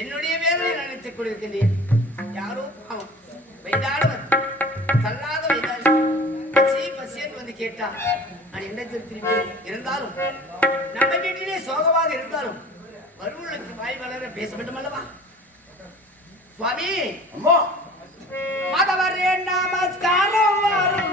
என்னுடைய வேதனை நினைத்துக் கொண்டிருக்கின்றேன். யாரோ பாவம் வைதாடவர் தள்ளாத வைதாடி பசியன் வந்து கேட்டார். நான் என்ன திருப்பி இருந்தாலும் நம்ம வீட்டிலே சோகமாக இருந்தாலும் வருவனுக்கு வாய் வளர பேச வேண்டும் அல்லவா? சுவாமி மாதவரே நமஸ்காரம் வரும்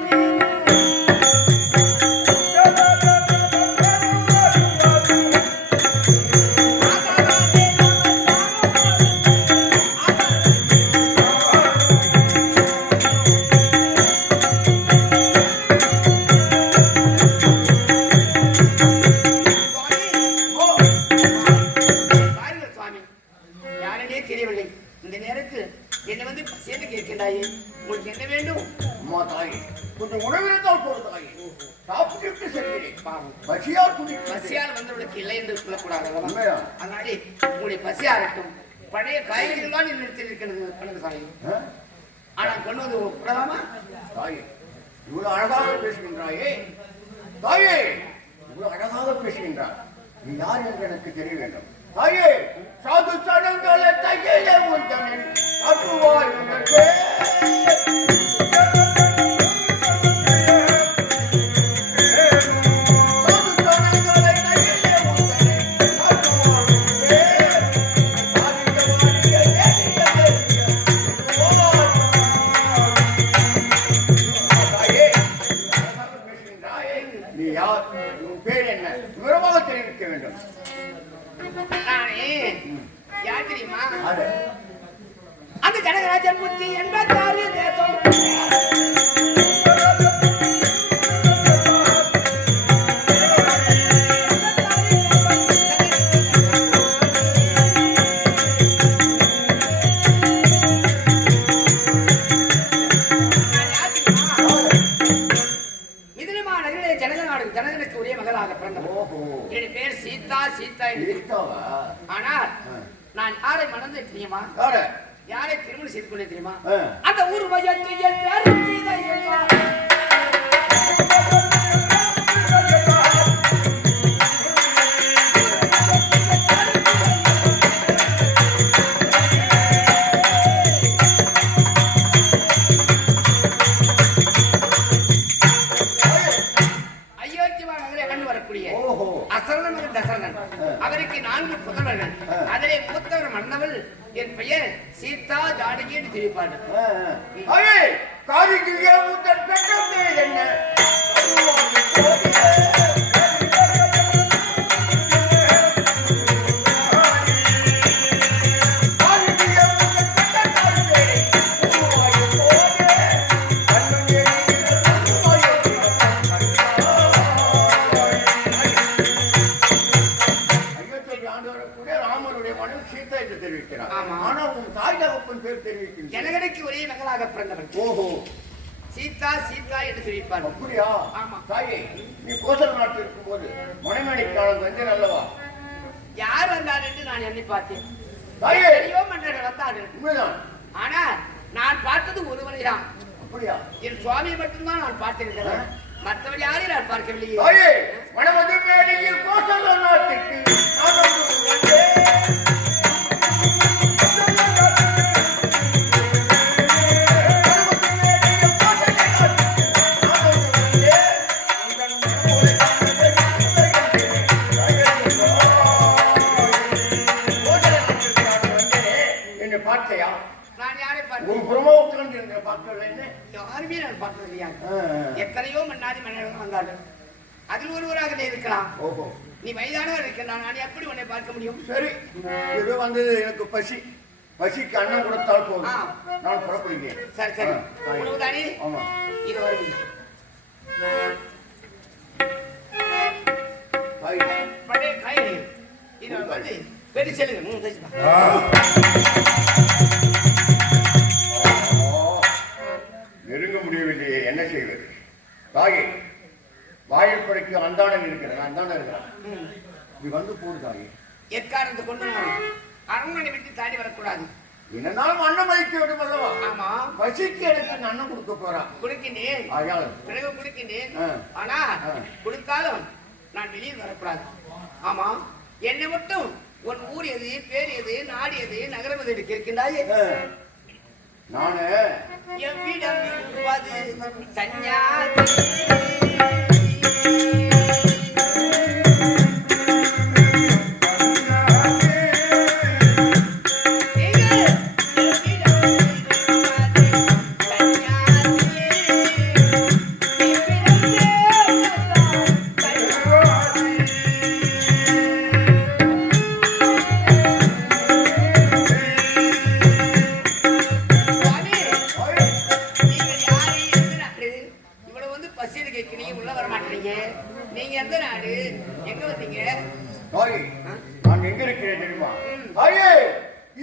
பழைய காய்கறிகள் தான் நிறுத்தி இருக்கிறது. ஆனால் கொண்டு வந்து கூடாமா? தாயே இவ்வளவு அழகாக பேசுகின்றாயே, தாயே இவ்வளவு அழகாக பேசுகின்றார். நீ யார் என்று எனக்கு தெரிய வேண்டும். தாயே சாது சடங்களை தையிலே உந்தனின் தத்துவாய் உனக்கே அந்த கனகராஜன் புத்தி 86 தேசம் ஜனகனுக்கு ஒரே மகளாக பிறந்தவர். என் பேர் சீதா. சீதா ஆனால் நான் யாரை மணந்து தெரியுமா? யாரை திருமணம் செய்து கொண்டே தெரியுமா? அந்த ஊர் அயோத்தி நகரை கண்டு வரக்கூடிய அசரண மகன் தசரதன். அவருக்கு 4 புதல்வர்கள். மூத்தவர் மறந்தவள் என் பெயர் சீதா ஜானகி என்று தெரிவிப்பார்கள். காதிக்கு மூத்த பெற்றது என்ன ஜனகனுக்கு ஒரே மகளாக பிறந்தவன். ஓஹோ, சீதா சீதா என்று தெரிவிப்பார். அப்படியா? ஆமா. தாயே, நீ கோசல நாட்டில் இருக்கும் போது மனைமணிக்காலம் வந்தேன் அல்லவா? யார் வந்தார் என்று நான் எண்ணி பார்த்தேன். தாயே, மன்னர்கள் வந்தார்கள். உண்மைதான். ஆனால் நான் பார்த்தது ஒருவரை தான். அப்படியா? என் சுவாமியை மட்டும்தான் நான் பார்த்திருக்கிறேன். மற்றவர் யாரையும் நான் பார்க்கவில்லையே. தாயே, மணமது மேடையில் கோசல நாட்டுக்கு நான் வந்தேன். எத்தனையோ மன்னாதி மன்னர்கள் வந்தார்கள். அதில் ஒருவராக இருக்கலாம். நீ வயதானவர் இருக்கலாம். நான் எப்படி உன்னை பார்க்க முடியும்? சரி, இது வந்தது எனக்கு பசி. பசிக்கு அன்னம் கொடுத்தால் போதும். நான் புறப்படுகிறேன். சரி சரி, உணவுதானே? ஆமா, இது வருது. பழைய காய்கறி இது வந்து பெரிய செல்லுங்க. நெருங்க முடியவில்லையே, என்ன செய்வது? தாயே, வாயிற்படைக்கு அந்தானம் இருக்கிறேன். அந்தானம் இருக்கிறான். நீ வந்து போடு தாயே. எக்காரணத்தை கொண்டு நான் அரண்மனை விட்டு தாண்டி வரக்கூடாது. என்னன்னாலும் அன்னம் அளிக்க வேண்டும் அல்லவா? ஆமா, பசிக்கு எனக்கு அன்னம் கொடுக்க போறான். கொடுக்கின்றேன், பிறகு கொடுக்கின்றேன். ஆனா கொடுத்தாலும் நான் வெளியில் வரக்கூடாது. ஆமா, என்னை மட்டும் உன் ஊர் எது, பேர் எது, நாடு எது, நகரம் எது இருக்கின்றாயே? நானு எவ்விடம் இருப்பது சன்னியாசி. நான் எங்க இருக்கிறேன் தெரியுமா?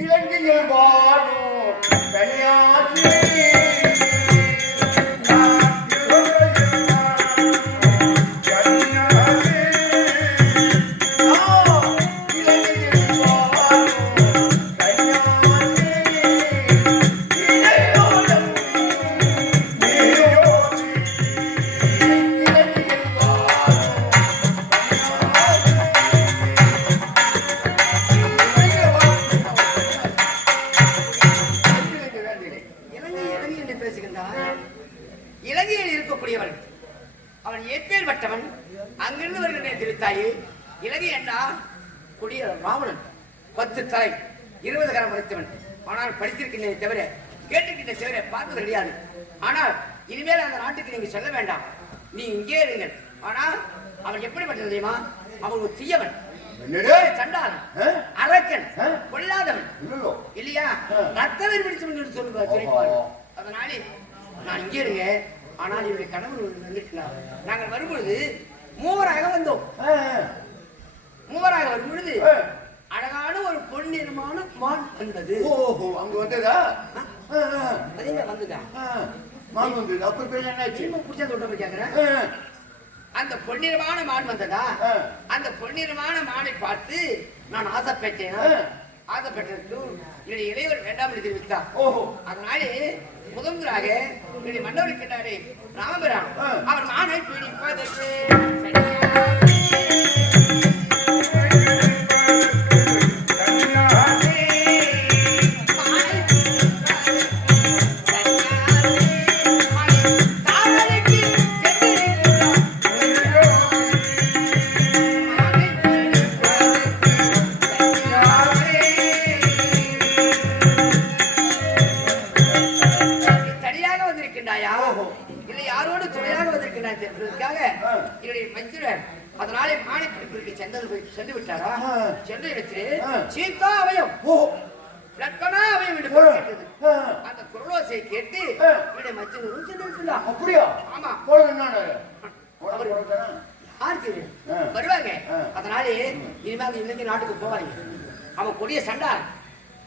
இலங்கையில் வாழும் சன்னியாசி. இலங்கையில் இருக்கக்கூடியவன் அவன் எப்பேற்பட்டவன்? அங்கிருந்து வருகின்ற திருத்தாயே, இலங்கை என்றால் கொடிய ராவணன், 10 தலை 20 கரம் படித்தவன். ஆனால் படித்திருக்கின்றதை தவிர, கேட்டிருக்கின்ற தவிர பார்த்தது கிடையாது. ஆனால் இனிமேல் அந்த நாட்டுக்கு நீங்க செல்ல வேண்டாம், நீ இங்கே இருங்கள். ஆனால் அவன் எப்படிப்பட்டது தெரியுமா? அவன் ஒரு தீயவன், சண்டாளன், அரக்கன், கொல்லாதவன் இல்லையா? ரத்தவர் பிடிச்சவன் சொல்லுவார். அதனாலே நான் இங்கே இருங்க. ஆனால் இவருடைய கணவர் வந்துட்டார். நாங்கள் வரும்பொழுது மூவராக வந்தோம். மூவராக வரும் பொழுது அழகான ஒரு பொன்னிறமான மான் வந்தது. ஓஹோ, அங்க வந்ததா? வந்துதா மான் வந்தது. அப்ப பேர் என்னாச்சு? புடிச்சா தொட்ட போய் கேக்குறேன். அந்த பொன்னிறமான மான் வந்ததா? அந்த பொன்னிறமான மானை பார்த்து நான் ஆசைப்பட்டேன். ஆசைப்பட்டது என்னுடைய இளையவர் வேண்டாம் என்று தெரிவித்தார். அதனாலே முதன்முறையாக என்னுடைய மன்னவர் இருக்கின்றாரே ராமபிரான், அவர் மானை பிடிப்பதற்கு சென்று விட்டாரா? ஆ. சென்ற இடத்திலே ஆ. சீதா அவயம் ஓ லட்சணா அவயம் என்று ஆ. கேட்டது. ஆ. அந்த குரலோசையை கேட்டு ஆ. இவனை மச்சனரும் சென்று விட்டார். அப்படியா? ஆமா. போறது என்னன்னு அவர் யார் தெரியும்? ஆ. வருவாங்க. ஆ. அதனாலே இனிமேல் இன்னைக்கு நாட்டுக்கு போவாங்க. அவன் கொடிய சண்டா,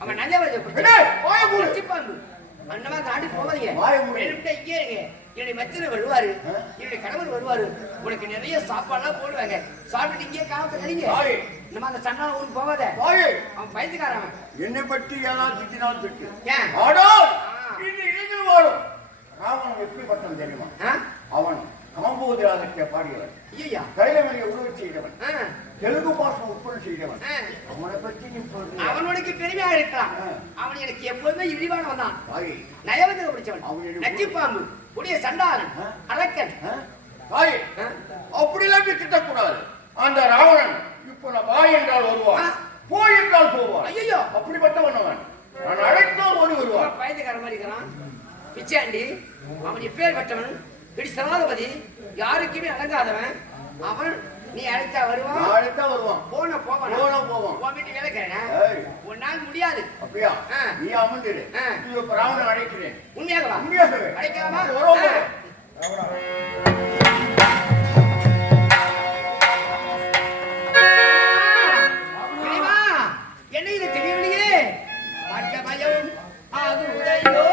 அவன் நல்லவரை பாம்பு அந்த மாதிரி நாட்டுக்கு போவாங்க. இங்கே இருங்க, என்னுடைய மச்சனர் வருவாரு, என்னுடைய கணவர் வருவாரு, உனக்கு நிறைய சாப்பாடுலாம் போடுவாங்க, சாப்பிட்டு இங்கே காலத்தை கழிங்க. இந்த மாதிரி சண்டா ஊருக்கு போவாத, அவன் பயந்துக்காரன். என்னை பற்றி ஏதாவது திட்டினாலும் திட்டு. ஏன்? ஆனால் இது இளைஞர் வாழும் ராவணன் எப்படிப்பட்டவன் தெரியுமா? அவன் காம்போதிராகத்தை பாடியவன், ஐயா கைலமணியை உருவ செய்தவன், தெலுங்கு பாஷம் உட்பட செய்தவன். அவனை பற்றி நீ சொல்ற அவனுக்கு பெருமையா இருக்கலாம். அவன் எனக்கு எப்போதுமே இழிவானவன் தான், நயவஞ்சகம் பிடிச்சவன், நச்சு பாம்பு, கொடிய சண்டாளன், அரக்கன். அப்படிலாம் திட்டக்கூடாது. அந்த ராவணன் இப்ப நான் வா என்றால் வருவான், போய் என்றால் போவான். ஐயோ அப்படிப்பட்டவன் அவன். நான் அழைத்தால் ஓடி வருவான். பயந்துக்கார மாதிரி இருக்கிறான் பிச்சாண்டி. அவன் எப்பேற்பட்டவன், இப்படி சனாதிபதி, யாருக்குமே அடங்காதவன் அவன். நீ அழைத்தா வருவான், அழைத்தா வருவான், போன போவான், போவான். உன் வீட்டு வேலைக்கிறேன், ஒரு நாள் முடியாது. அப்படியா? நீ அமர்ந்துடு, ராவணன் அழைக்கிறேன். உண்மையாகவா? உண்மையாகவே. அழைக்கலாமா? என்ன இது தெரியவில்லையே. பயம் ஆகுதையோ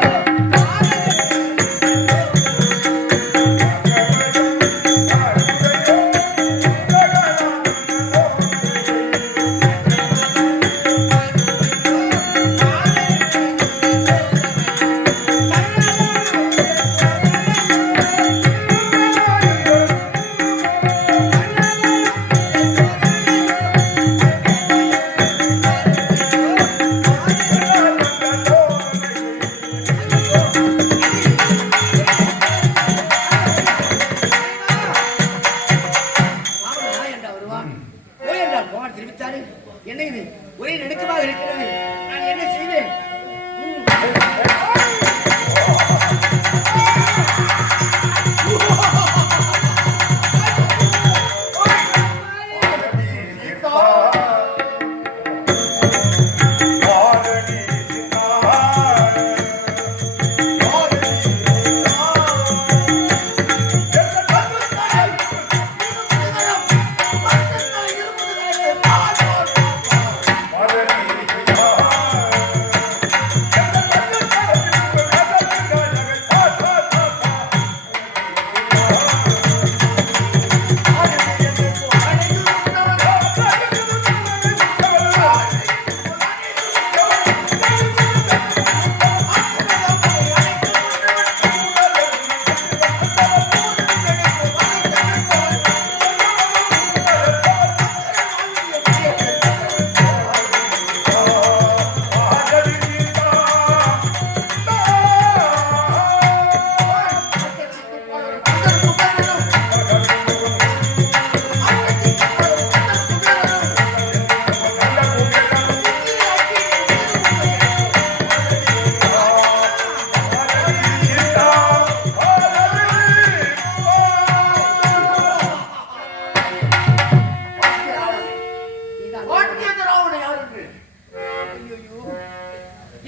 என்ன இது ஒரே நடுக்கமாக இருக்கிறது. நான் என்ன செய்வேன்?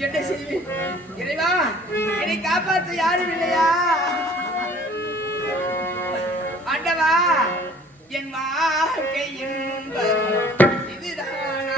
என்ன செய்வேன்? இறைவா, என்னை காப்பாற்ற யாரும் இல்லையா? ஆண்டவா, என் வாழ்க்கை இன்பம் இதுதானா?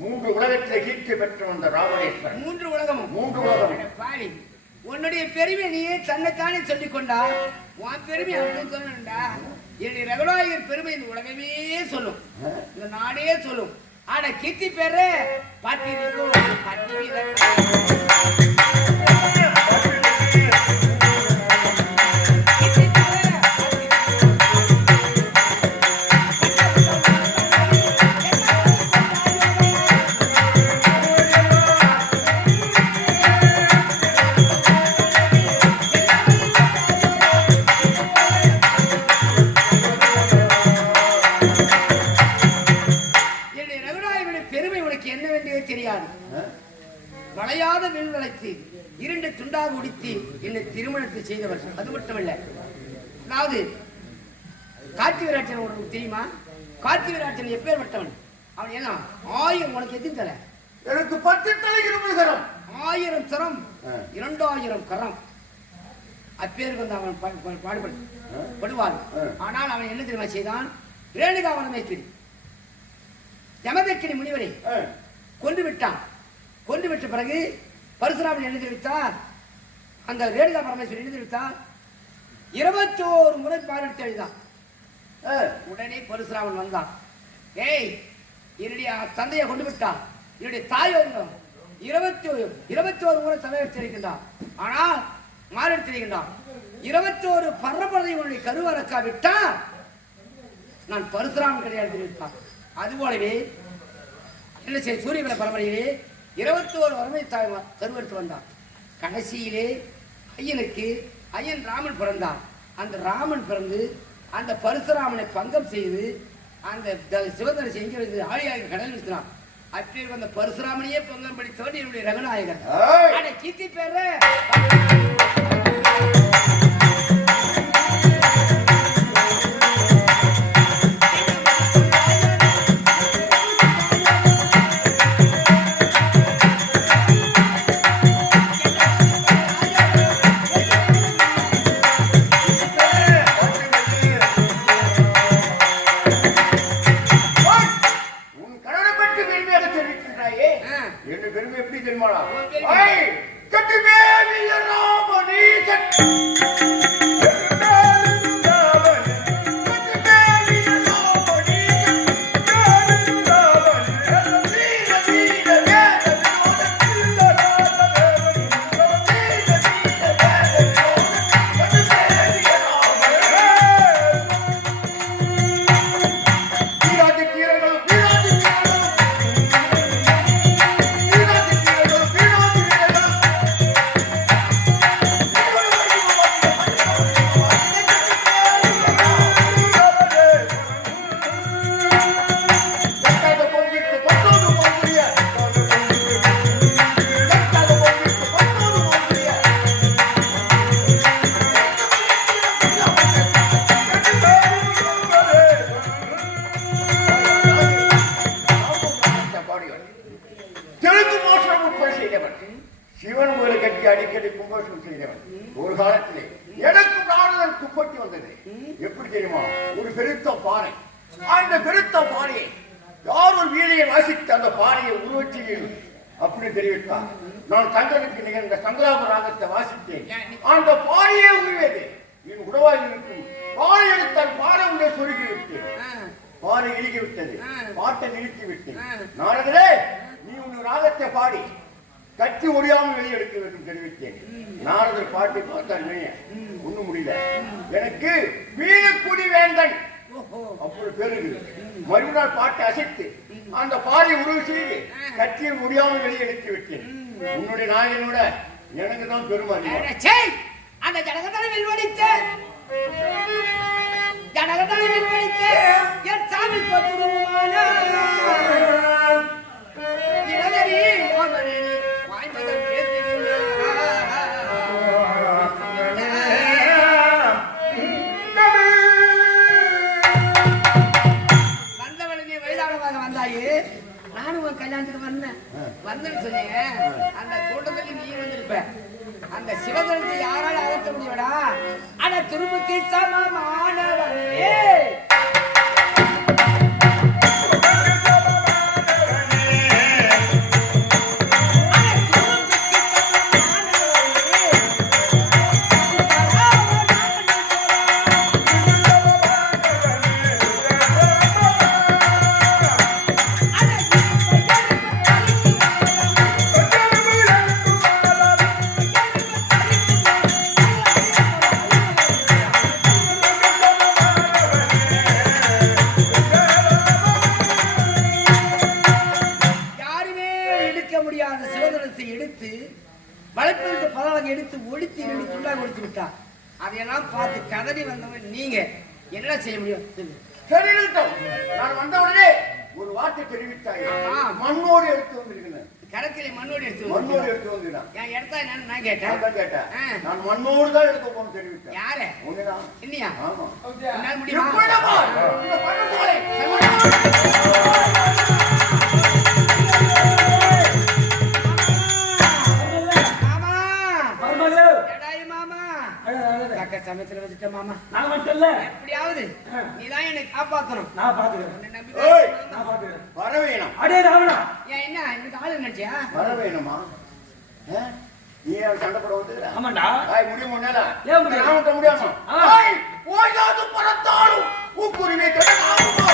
மூன்று உலகத்திலே கீர்த்தி பெற்று வந்த ராவணேஸ்வரன். மூன்று உலகமும் பாடி உன்னுடைய பெருமை நீ தன்னைத்தானே சொல்லிக் கொண்டா உன் பெருமை அப்படின்னு சொல்லணும்டா. என்னுடைய ரகுநாயகர் பெருமை இந்த உலகமே சொல்லும், இந்த நாடே சொல்லும். ஆனா கீர்த்தி பேரு பாட்டிருக்கும் வளையாத வில் வளைத்து இரண்டு துண்டாக உடித்து என்னை திருமணத்தை செய்தவர். அது மட்டுமல்ல, அதாவது கார்த்திகராஜன் உனக்கு தெரியுமா? கார்த்திகராஜன் எப்பேற்பட்டவன்? அவன் என்ன 1000 உனக்கு எத்தனை தலை? எனக்கு 10 தலை 20 கரம். 1000 தரம் 2000 கரம். அப்பேருக்கு வந்து அவன் பாடுபடுவான். ஆனால் அவன் என்ன தெரியுமா செய்தான்? ரேணுகா வனமேஸ்வரி யமதக்கினி முனிவரை கொண்டு விட்டான். கொண்டு விட்ட பிறகு பரசுராமன் எழுதி வைத்தார். அந்த ரேணுகா பரமேஸ்வரன் எழுதி வைத்தார். 21 முறை பாரெடுத்து எழுதான். உடனே பரசுராமன் வந்தான். ஏய், என்னுடைய தந்தையை கொண்டு விட்டான், என்னுடைய தாய் 21 முறை தலையெடுத்து இருக்கின்றான். ஆனால் மாறெடுத்து இருக்கின்றான். 21 பரம்பரை உன்னுடைய கருவறக்கா விட்டால் நான் பரசுராமன் கிடையாது தெரிவித்தான். அதுபோலவே என்ன செய்ய சூரியகுல பரம்பரையிலே 21 வறுமை தாய் கருவெடுத்து வந்தான். கடைசியிலே ஐயன் ராமன் பிறந்தான். அந்த ராமன் பிறந்து அந்த பரசுராமனை பங்கம் செய்து அந்த சிவதரிசி எங்கே வந்து ஆழியாக கடல் வீசினான். அப்படி அந்த பரசுராமனையே பங்கம் படித்தவன் என்னுடைய ரகுநாயகர். கீர்த்தி பேரு அப்படி தெரிவித்தார். நான் சங்கருக்கு நிகழ்ந்த சங்கராம ராகத்தை வாசித்தேன். அந்த பாறையே உருவேது என் உடவாய் இருக்கும். பாறை எடுத்தால் பாறை உள்ளே சொருகி விட்டேன். பாறை இழுகி விட்டது. பாட்டை நிறுத்தி விட்டேன். நாரதரே, நீ உன் ராகத்தை பாடி கட்டி ஒடியாமல் வெளியெடுக்க வேண்டும் தெரிவித்தேன். நாரதர் பாட்டை பார்த்தார். ஒண்ணும் முடியல. எனக்கு வீரக்குடி வேந்தன் அப்படி பேரு. மறுநாள் பாட்டை அசைத்து அந்த பாறை உருவு செய்து கட்சியை முடியாமல் வெளியெடுத்து விட்டேன். உன்னுடைய நாயனோட எனக்கு தான் பெருமை. அந்த ஜனகதனை வெல்வடித்து என் சாமி பத்துருமான நிலவரி யாமரே வாய்மதம் வந்தவனே வயதானமாக வந்தாயே. நானும் உன் கல்யாணத்துக்கு வந்தேன். வந்துன்னு சொன்னேன். அந்த கூட்டத்தில் நீ வந்திருப்ப. அந்த சிவதனத்தை யாரால அகற்ற முடியடா? ஆனா திரும்புக்கு சமமானவரே. வளர்ப்பிற்கு பதவாக எடுத்து ஒழித்து 2 துண்டாக ஒழித்து விட்டார். அதையெல்லாம் பார்த்து கதறி வந்தவங்க நீங்க என்ன செய்ய முடியும்? சரி, நான் வந்த உடனே ஒரு வார்த்தை தெரிவித்தாங்க. மண்ணோடு எடுத்து வந்திருக்கிறேன். கரத்திலே மண்ணோடு எடுத்து வந்திருக்கிறேன். என் எடுத்தா என்னன்னு நான் கேட்டேன். நான் மண்ணோடு தான் எடுக்க போகணும் தெரிவித்தேன். யாரு? ஒண்ணுதான். இல்லையா? ஆமா. என்னால் முடியுமா? சமயத்துல வந்துட்ட மாமா. நான் மட்டும் இல்ல, எப்படியாவது நீதான் என்னை காப்பாத்தணும். நான் பாத்துக்கிறேன். வர வேணும். அடே ராவணா, ஏன் என்ன இந்த ஆளு நினைச்சியா? வர வேணுமா? நீ சண்டை போட வந்து? ஆமாண்டா. முடியும் முன்னால ஏன் முடியும்? நான் முடியாம ஓய்யாது பறத்தாலும் ஊக்குரிமை கிடைக்காமோ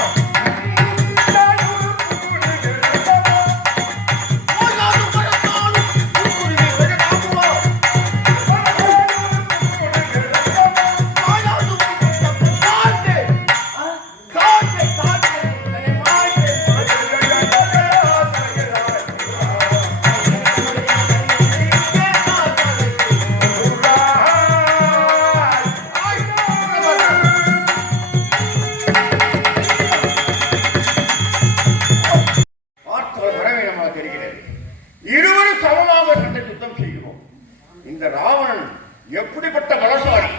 எப்படிப்பட்ட பலசாலி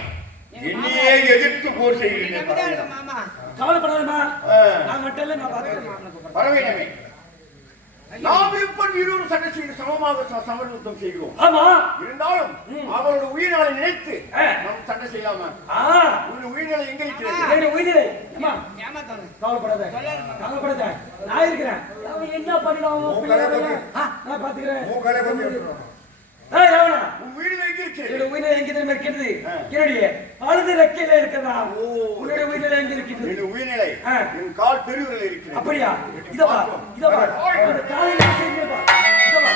என்னையே எதிர்த்து போர் செய்கிறேன். கவலைப்படாதமா, நான் மட்டும் இல்ல, நான் பாத்துக்கிறேன். வரவேணமே, நாம் இப்படி இருவரும் சண்டை செய்து சமமாக சமர்த்தம் செய்கிறோம். ஆமா, இருந்தாலும் அவரோட உயிர்நாளை நினைத்து நாம் சண்டை செய்யாம. உயிர்நிலை எங்க இருக்கிறது? உயிர்நிலை கவலைப்படாத, கவலைப்படாத, நான் இருக்கிறேன். என்ன பண்ணலாம் நான் பாத்துக்கிறேன். என்னுடைய அழுது ரெக்கையில இருக்கிறதா? உன்னுடைய உயிரில எங்க இருக்கிறது? உயிர்நிலை என் கால் பெருவிரல் இருக்கிறது. அப்படியா? இதவா இதவா காலையில செய்யப்பா. இதவா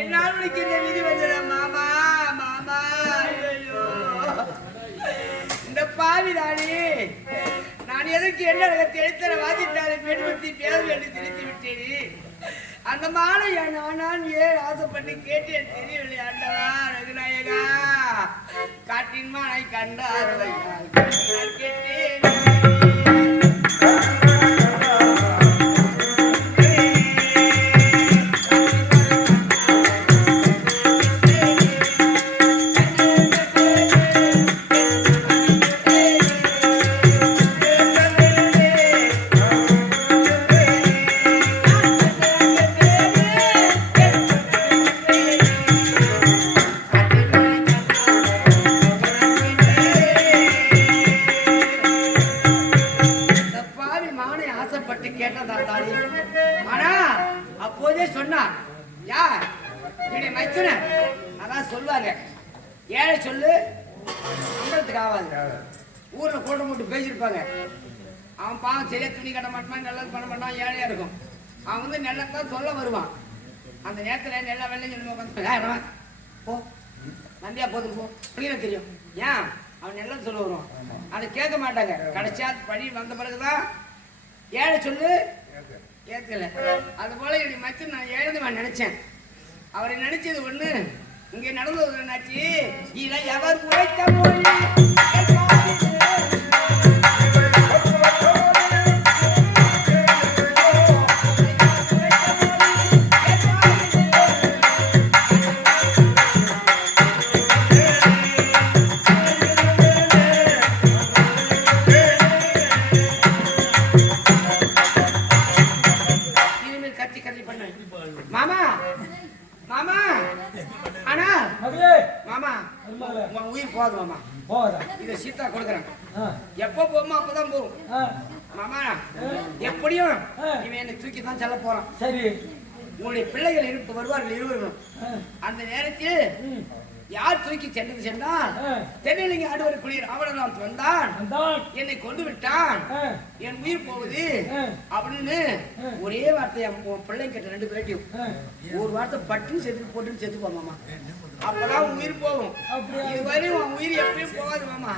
என்னால் உனக்கு இந்த விதி வந்ததா மாமா? மாமா, ஐயோ, இந்த பாவிதானே நான் எதற்கு என்ன எழுத்தர வாதிட்டாரை பெண்படுத்தி பேர என்று தெரிந்து விட்டேன். அந்த மாலை நான் ஏன் ஆசைப்பட்டு கேட்டேன் தெரியவில்லை. ஆண்டவா ரகுநாயகா, காட்டின் மாலை கண்டார் கேட்டேன். சொல்லுவாங்க, ஏழை சொல்லு அம்பலத்துக்கு ஆகாது. ஊர்ல கூட்டம் போட்டு பேசியிருப்பாங்க. அவன் பாவம் சரியா துணி கட்ட மாட்டான், நல்லது பண்ண மாட்டான், ஏழையா இருக்கும். அவன் வந்து நெல்லத்தான் சொல்ல வருவான். அந்த நேரத்துல நெல்ல வெள்ளை சொல்லி போ நந்தியா போதும் போ அப்படின்னு தெரியும். ஏன் அவன் நெல்ல சொல்ல வருவான். அதை கேட்க மாட்டாங்க. கடைசியா பணி வந்த பிறகுதான் ஏழை சொல்லு ஏற்கல. அது போல என்னுடைய மச்சன் நான் ஏழுந்து நினைச்சேன். அவரை நினைச்சது ஒண்ணு, இங்கே நடந்தது என்னாச்சு? இதை எவர் உரைத்த மொழி மாமா மாமா அண்ணா மகளே மாமா மருமகளே உன் உயிர் போகுது மாமா போதா இதை சீதா கொடுக்குறேன் எப்போ போகுமோ அப்பதான் போகும் மாமா எப்படியும் இவன் என்னை தூக்கி தான் செல்ல போறான் சரி உங்களுடைய பிள்ளைகள் இருப்பு வருவார்கள் இருவரும் அந்த நேரத்தில் யார் தூக்கி சென்றது சென்றால் தென்னிலங்கை ஆடுவர் குளிர் அவன் வந்தான் என்னை கொண்டு விட்டான் என் உயிர் போகுது அப்படின்னு ஒரே வார்த்தையை உன் பிள்ளை கிட்ட 2 பேர்ட்டையும் ஒரு வார்த்தை பட்டுன்னு செத்து போட்டுன்னு செத்து போமாமா அப்பதான் உயிர் போகும் இதுவரை உன் உயிர் எப்பயும் போகாது மாமா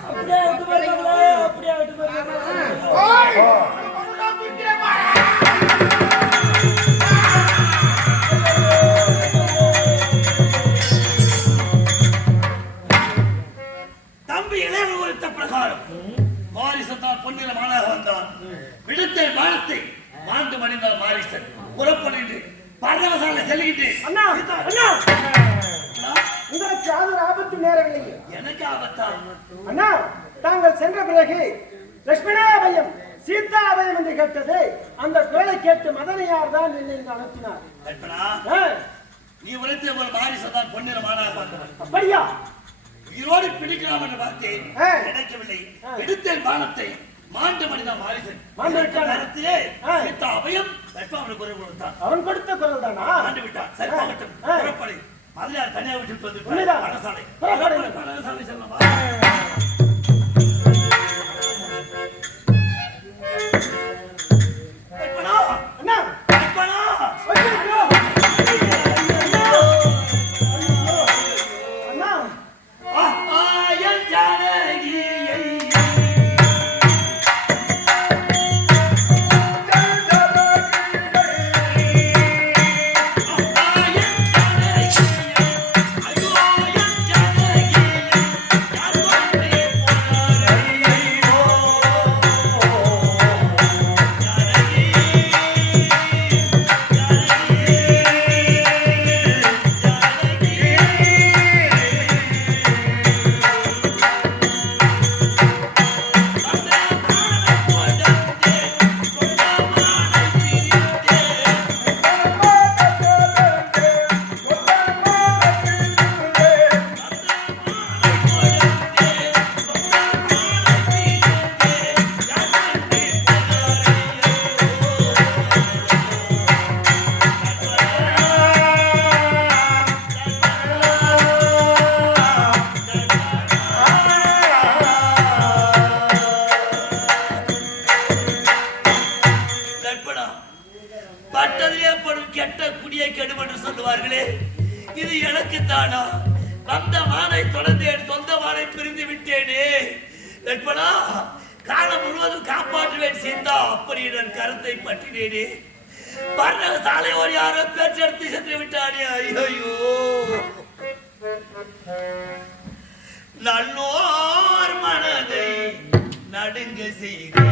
தம்பி இளையவர் உரைத்த பிரகாரம் மாரிசத்தான் பொன்னில மானாக வந்தான். விடுத்த வானத்தை மாண்டு மடிந்தால் மாரிசன் புறப்பட்டு பரதவசாலை செல்லிக்கிட்டு அண்ணா அண்ணா உங்களுக்கு யாதொரு ஆபத்து நேரவில்லை. எனக்கு ஆபத்தா? அண்ணா தாங்கள் சென்ற பிறகு லட்சுமணாபயம் சீதாபயம் என்று கேட்டது அந்த குரலை கேட்டு மதனையார் தான் என்னை இங்கு அனுப்பினார். நீ உரைத்த போல மாரிசத்தான் பொன்னில மானாக வந்தவன். அப்படியா? உயிரோடு பிடிக்கலாம் என்று பார்த்தேன், கிடைக்கவில்லை. எடுத்தேன் பானத்தை மாண்டு மனிதன் மாரிசன் நேரத்திலே சீதா அபயம் லட்சுமணனுக்கு குரல் கொடுத்தான். அவன் கொடுத்த குரல் தானா? மாண்டு விட்டான். சரி போகட்டும், புறப்படு. மதுரையார் தனியா விட்டு வந்து படசாலை படசாலை செல்லவா? இது எனக்கு தானா? வந்த மானை தொடர்ந்து சொந்த மானை பிரிந்து விட்டேனே. லட்சுமணா, காலம் முழுவதும் காப்பாற்றுவேன் சீதா, அப்படி என் கருத்தை பற்றினேனே. பர்ண சாலையோடு யாரோ பேச்செடுத்து சென்று விட்டானே. ஐயோ, நல்லோர் மனதை நடுங்க செய்தேன்.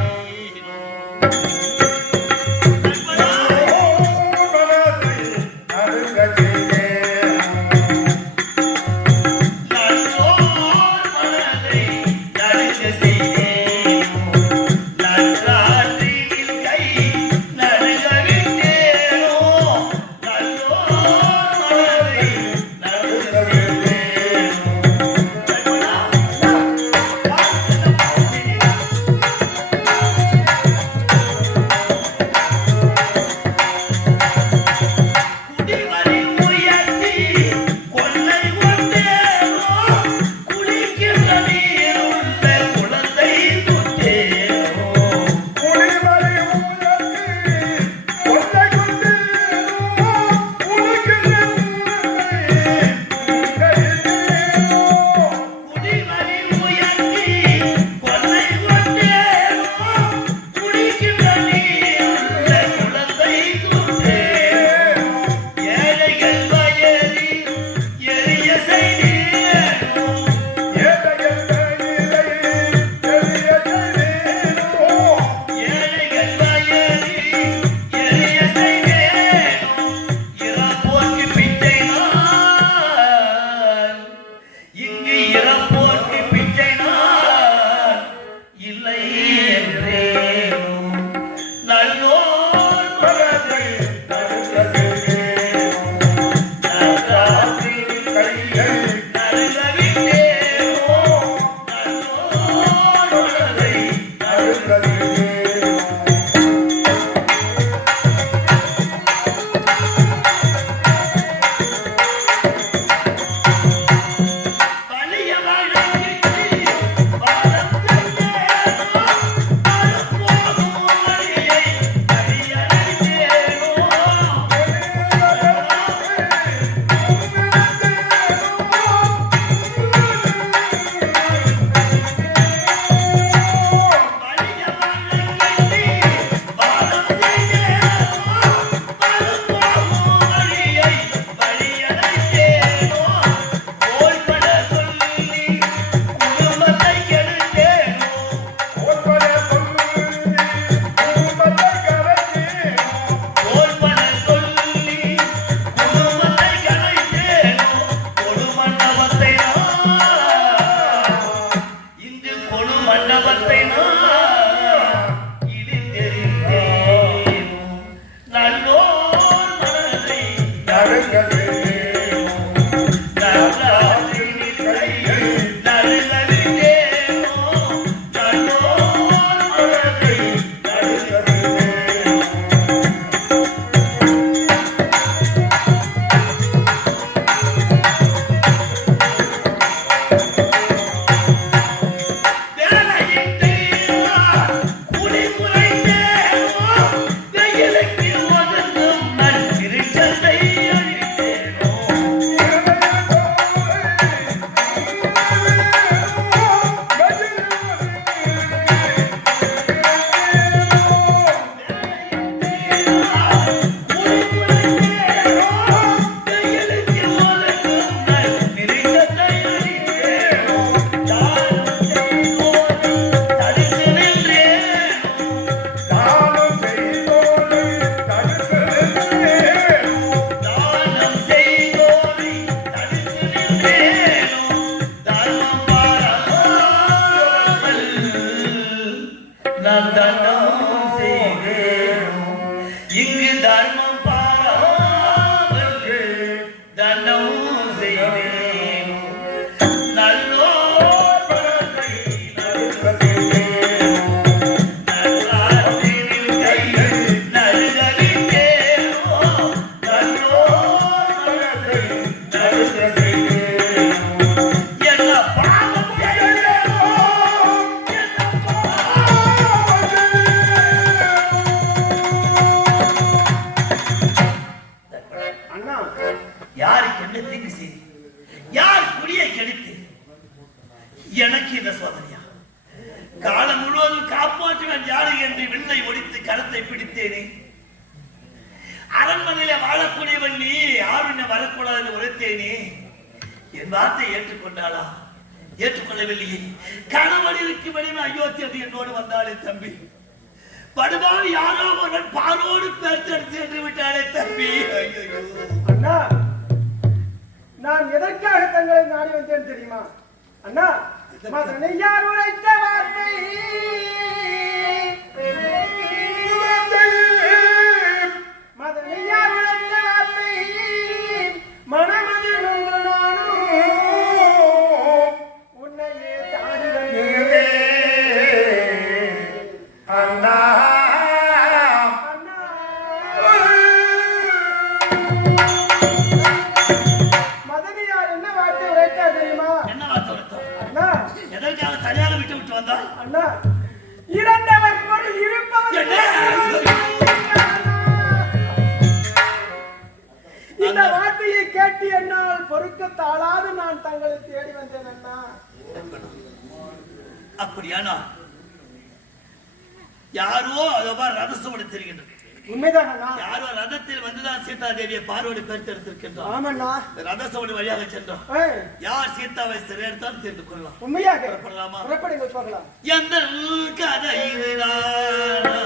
தண்டம் செய்தேன் நல்லோ எனக்கு இந்த சோதனையா காலம் முழுவதும் காப்பாற்றுவேன் யாரு என்று வில்லை ஒடித்து கரத்தை பிடித்தேனே அரண்மனையில வாழக்கூடியவன் நீ யாரும் வரக்கூடாது உரைத்தேனே என் வார்த்தை ஏற்றுக்கொண்டாளா ஏற்றுக்கொள்ளவில்லையே கணவன் இருக்கும்படி அயோத்தி என்னோடு வந்தாளே தம்பி படுபாவி யாரோ ஒருவன் பாரோடு பேர்த்தெடுத்து என்று விட்டாளே தம்பி அண்ணா நான் எதற்காக தங்களை நாடி வந்தேன் தெரியுமா அண்ணா மதனையார் உரைத்த வார்த்தை மதனையார் உரைத்த வார்த்தை மனமதில் ஒன்று நானும் உன்னையே தாடி அண்ணா மதனையார் என்ன வார்த்தை உரைத்தா தெரியுமா என்ன வார்த்தை உரைத்தா அண்ணா எதற்காக தனியாக விட்டு வந்தால் அண்ணா இறந்தவர் பொருள் இருப்பவர் இந்த வார்த்தையை கேட்டு என்னால் பொறுக்க தாளாது நான் தங்களை தேடி வந்தேன் அண்ணா அப்படியானா யாரோ அதோ ரதசோடு தெரிகின்றது உண்மைதான் அண்ணா யாரோ ரதத்தில் வந்துதான் சீதா தேவியை பார்வடி பெருத்தெடுத்திருக்கின்றோம் ஆமண்ணா ரதசோடு வழியாக சென்றோம் யார் சீதாவை சிறையெடுத்தாலும் தெரிந்து கொள்ளலாம் உண்மையாக புறப்படலாமா புறப்படுங்கள் போகலாம் எந்த கதை இதுதானா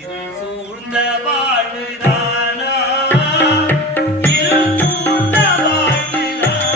இருள் சூழ்ந்த வாழ்வுதானா இருள் சூழ்ந்த வாழ்வுதானா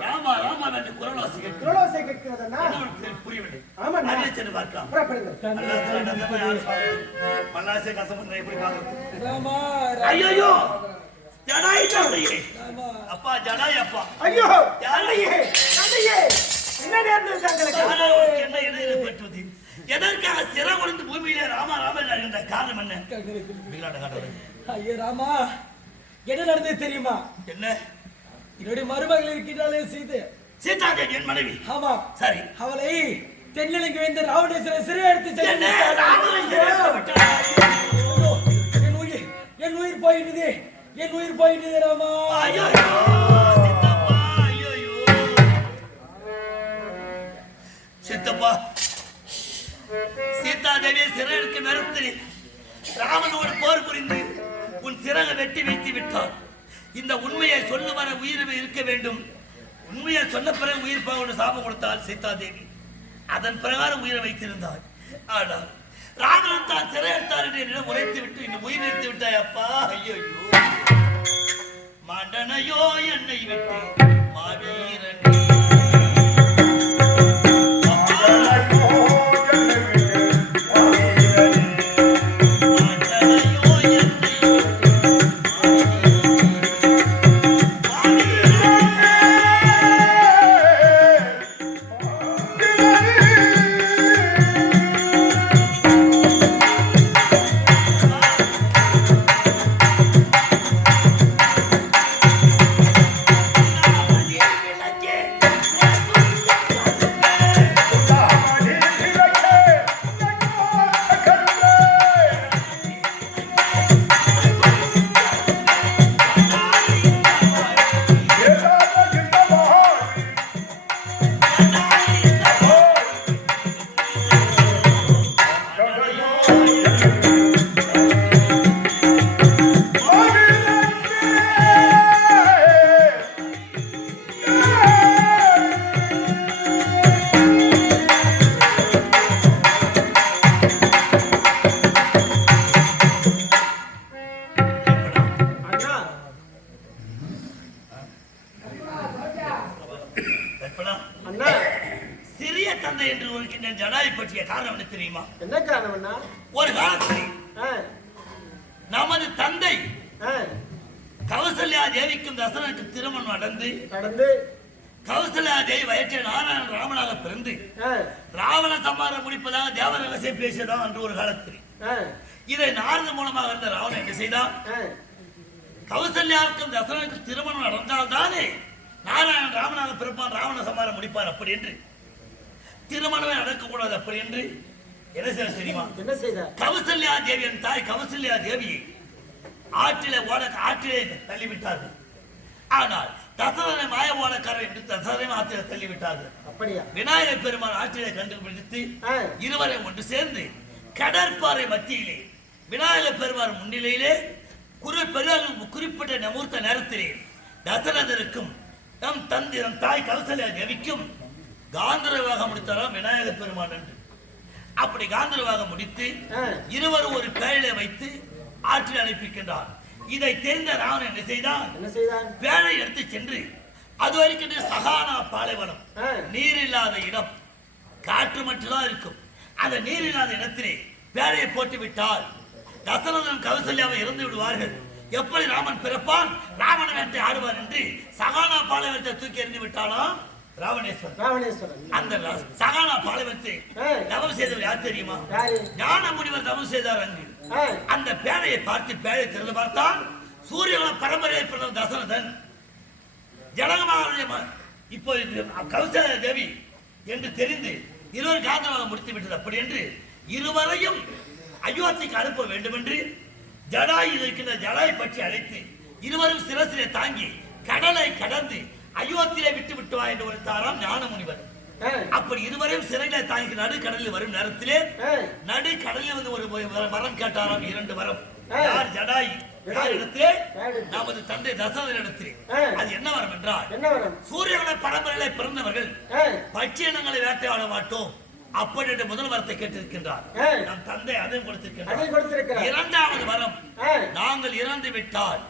ராமா ராமா என்று குரல் குழலோசை கேட்கிறதுன்னா புரியவில்லை. ஆமா அதே சென்று பார்க்கலாம். மல்லாசை கசமன்ற எப்படி பார்க்கறது? ஐயோ ஜடாய் தந்தையே, அப்பா ஜடாய் அப்பா, ஐயோ ஜடாயே தந்தையே, என்ன நேர்ந்தது தங்களுக்கு? என்ன இடையில பெற்றது? எதற்காக சிறை கொண்டு பூமியிலே ராமா ராமன் என்ற காரணம் என்ன? ஐயோ ராமா, என்ன நடந்தது தெரியுமா? என்ன? என்னுடைய மருமகள் இருக்கின்றாலே சீதா தேவி என் மனைவி. ஆமா சரி. அவளை தென்னிலங்கை வேந்த ராவணேஸ்வரர் சிறை எடுத்து என் உயிர் போயிடுது, என் உயிர் போயிடுது ராமா. ஐயோ சித்தப்பா, ஐயோ சித்தப்பா, சீதா தேவியை சிறை எடுக்க நேரத்தில் ராமனோடு போர் புரிந்து உன் சிறகை வெட்டி வைத்து விட்டார். இந்த உண்மையை சொல்லும் வர உயிர் இருக்க வேண்டும். உண்மையை சொன்ன பிறகு உயிர் போக சாபம் கொடுத்தால் சீதா தேவி. அதன் பிரகாரம் உயிரை வைத்திருந்தாள். ஆனால் ராமன் தான் சிறை எடுத்தார் என்று உரைத்து விட்டு இன்னும் உயிர் நிறுத்தி விட்டாய் அப்பா. ஐயோ மண்டனையோ என்னை விட்டு மாவீரன் ஒரு காலத்தில் நமது தந்தை கௌசல்யா தேவிக்கும் தசரனுக்கும் திருமணம் நடந்து கௌசல்யா தேவி வயிற்று நாராயணன் ராமனாக பிறந்து ராவண சம்மாரம் முடிப்பதாக தேவரகசை பேசியதான் அன்று ஒரு காலத்தில். இதை நாரத மூலமாக இருந்த ராவணன் என்ன செய்தான்? கௌசல்யாவுக்கும் தசரனுக்கும் திருமணம் நடந்தால் தானே நாராயணன் ராமனாக பிறப்பான், ராவண சம்மாரம் முடிப்பார். அப்படி என்று திருமணமே நடக்கக்கூடாது. அப்படி என்று என்ன செய்ய தெரியுமா? என்ன செய்தார்? கௌசல்யா தேவியின் தாய் கௌசல்யா தேவியை ஆற்றிலே தள்ளிவிட்டார்கள். ஆனால் தசரனை மாய ஓடக்காரரை விட்டு தசரனை ஆற்றிலே தள்ளிவிட்டார்கள். அப்படியா? விநாயகர் பெருமான் ஆற்றிலே கண்டுபிடித்து இருவரை ஒன்று சேர்ந்து கடற்பாறை மத்தியிலே விநாயகர் பெருமான் முன்னிலையிலே குறிப்பிட்ட முகூர்த்த நேரத்திலே தசரதருக்கும் நம் தந்தை நம் தாய் கௌசல்யா தேவிக்கும் காந்தரவாக முடித்தாராம் விநாயகர் பெருமான் என்று. அப்படி காந்தரவாக முடித்து இருவரும் ஒரு பேழையை வைத்து ஆற்றில் அனுப்பிக்கின்றார். இதை தெரிந்த ராவணன் என்ன செய்தான்? பேழை எடுத்து சென்று அது வரைக்கும் சகானா பாலைவனம், நீர் இல்லாத இடம், காற்று மட்டும்தான் இருக்கும். அந்த நீர் இல்லாத இடத்திலே பேழையை போட்டு விட்டால் தசரதன் கௌசல்யாவை இறந்து விடுவார்கள். எப்படி ராமன் பிறப்பான், ராவண வேட்டை ஆடுவார் என்று சகானா பாலைவனத்தை தூக்கி எறிந்து விட்டாலும் ராவணேஸ்வரன். அந்த சகானா பாலைவனத்தை தவம் செய்தவர் யார் தெரியுமா? ஞான முனிவர் தவம் செய்தார். அங்கு அந்த பேழையை பார்த்து பேழை திறந்து பார்த்தான். சூரியகுல பரம்பரையை பிறந்த தசரதன் ஜனகமாக இப்போ கௌசல்யா தேவி என்று தெரிந்து இருவர் காந்தமாக முடித்து விட்டது. அப்படி என்று இருவரையும் அயோத்திக்கு அனுப்ப வேண்டும் என்று ஜடாயில் இருக்கின்ற ஜடாய் பற்றி அழைத்து இருவரும் சிரசிலே தாங்கி கடலை கடந்து அயோத்தியிலே விட்டு விட்டு வா என்று உரைத்தாராம் ஞான முனிவர். அப்படி இருவரையும் சிறையில தாங்கி நடுக்கடலில் வரும் நேரத்திலே நடுக்கடலில் வந்து ஒரு வரம் கேட்டாராம். 2 வரம். யார்? ஜடாய் இடத்திலே, நமது தந்தை தசரதன் இடத்திலே. அது என்ன வரம் என்றால், சூரியகுல பரம்பரையிலே பிறந்தவர்கள் பட்சியினங்களை வேட்டையாட மாட்டோம் அப்படி என்று முதல் வரத்தை கேட்டிருக்கின்றார். நம் தந்தை அதையும் கொடுத்திருக்கிறார். 2வது வரம், நாங்கள் இறந்து விட்டால்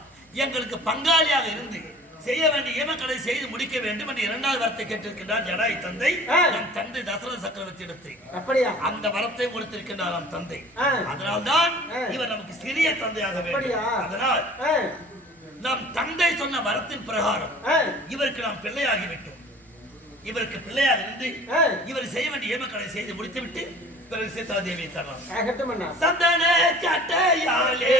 எங்களுக்கு பங்காளியாக இருந்து செய்ய வேண்டிய ஏமக்கடை செய்து முடிக்க வேண்டும் என்று இரண்டாவது வரத்தை கேட்டிருக்கின்றார் ஜடாயு தந்தை. நம் தந்தை தசரத சக்கரவர்த்தி இடத்தை அப்படியா? அந்த வரத்தை கொடுத்திருக்கின்றார் நம் தந்தை. அதனால்தான் இவர் நமக்கு சிறிய தந்தையாக வேண்டும். அதனால் நம் தந்தை சொன்ன வரத்தின் பிரகாரம் இவருக்கு நாம் பிள்ளையாகிவிட்டோம். இவருக்கு பிள்ளையாக இருந்து இவர் செய்ய வேண்டிய ஏமக்கடை செய்து முடித்துவிட்டு பிறகு சீதா தேவியை தரலாம். சந்தன கட்டையாலே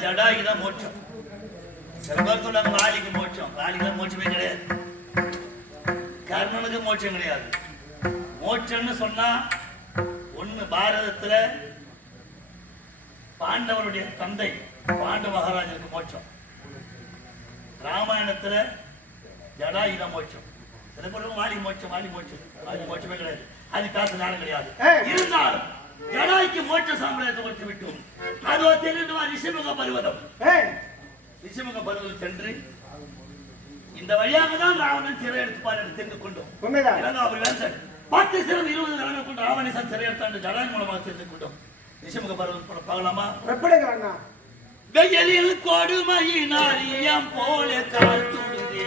ஜடாயுதான் மோட்சம். சில பேர் சொன்னாங்க வாலிக்கு மோட்சம். வாலிக்கு மோட்சமே கிடையாது. கர்ணனுக்கு மோட்சம் கிடையாது. மோட்சம்னு சொன்னா ஒண்ணு பாரதத்துல பாண்டவருடைய தந்தை பாண்ட மகாராஜனுக்கு மோட்சம். ராமாயணத்துல ஜடாயுதான் மோட்சம். சில பேர் வாலி மோட்சம் வாலி மோட்சம் வாலி மோட்சமே கிடையாது. அது காசு நாளும் கிடையாது. இருந்தாலும் ஜடாய்க்கு மோட்ச சாம்ராஜ்யத்தை கொடுத்து விட்டோம். அதோ தெரியுமா ரிஷிமுக பருவதம். ரிஷிமுக பருவதம் சென்று இந்த வழியாக தான் ராவணன் சிறை எடுத்துப்பார் என்று தெரிந்து கொண்டோம். அவர் 10 சிறம் 20 கலங்கள் கொண்டு ராவணேசன் சிறை எடுத்தாண்டு ஜடாய் மூலமாக தெரிந்து கொண்டோம். ரிஷிமுக பருவதம் பார்க்கலாமா? வெயிலில் கொடுமையினால் போல கால் துடுதே